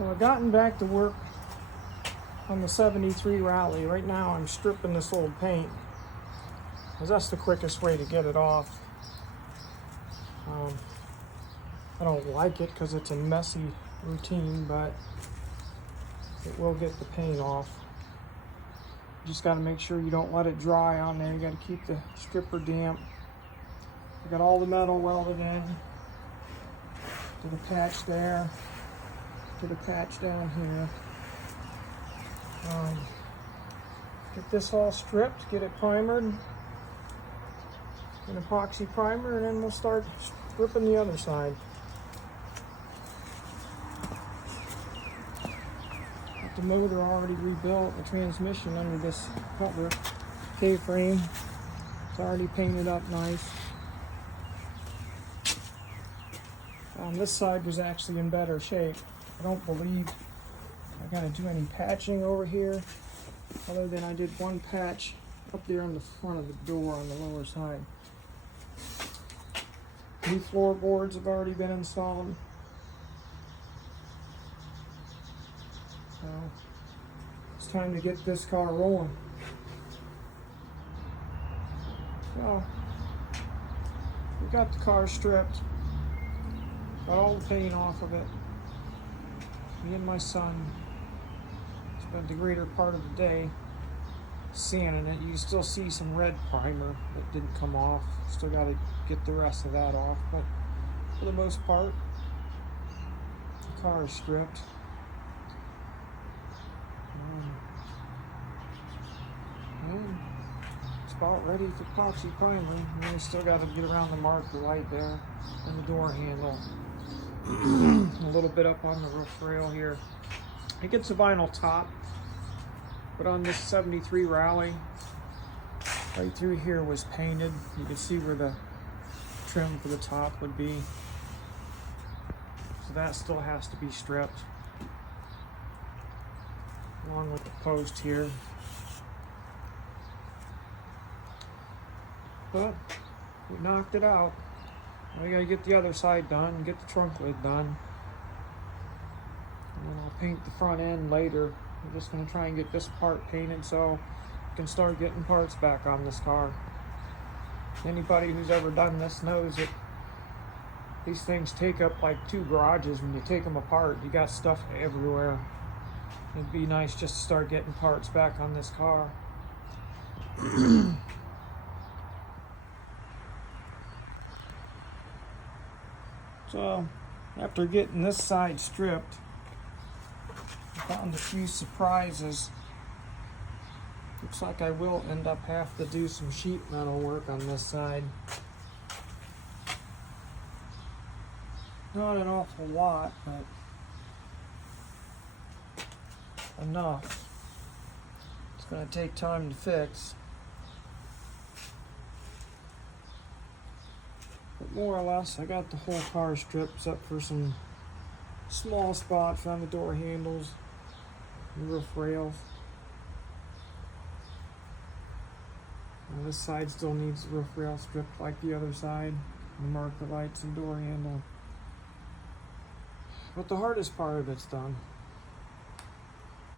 So I've gotten back to work on the 73 Rally. Right now I'm stripping this old paint, because that's the quickest way to get it off. I don't like it because it's a messy routine, but it will get the paint off. You just got to make sure you don't let it dry on there. You got to keep the stripper damp. I got all the metal welded in to the patch there, to the patch down here. Get this all stripped, get it primered, an epoxy primer, and then we'll start stripping the other side. Got the motor already rebuilt, the transmission under this cover, K-frame. It's already painted up nice. This side was actually in better shape. I don't believe I gotta do any patching over here, other than I did one patch up there on the front of the door on the lower side. New floorboards have already been installed. So it's time to get this car rolling. So we got the car stripped, got all the paint off of it. Me and my son spent the greater part of the day sanding it. You can still see some red primer that didn't come off. Still got to get the rest of that off, but for the most part, the car is stripped. And it's about ready for epoxy primer. And then we still got to get around the marker light there and the door handle. A little bit up on the roof rail here. It gets a vinyl top, but on this 73 Rally, right through here was painted. You can see where the trim for the top would be. So that still has to be stripped, along with the post here. But we knocked it out. Now we gotta get the other side done, get the trunk lid done. And then I'll paint the front end later. I'm just gonna try and get this part painted so I can start getting parts back on this car. Anybody who's ever done this knows that these things take up like 2 garages when you take them apart. You got stuff everywhere. It'd be nice just to start getting parts back on this car. So, after getting this side stripped, I found a few surprises. Looks like I will end up having to do some sheet metal work on this side. Not an awful lot, but enough. It's going to take time to fix. But more or less, I got the whole car stripped except for some small spots on the door handles and roof rails. Now this side still needs the roof rail stripped like the other side, the marker lights and door handle. But the hardest part of it's done.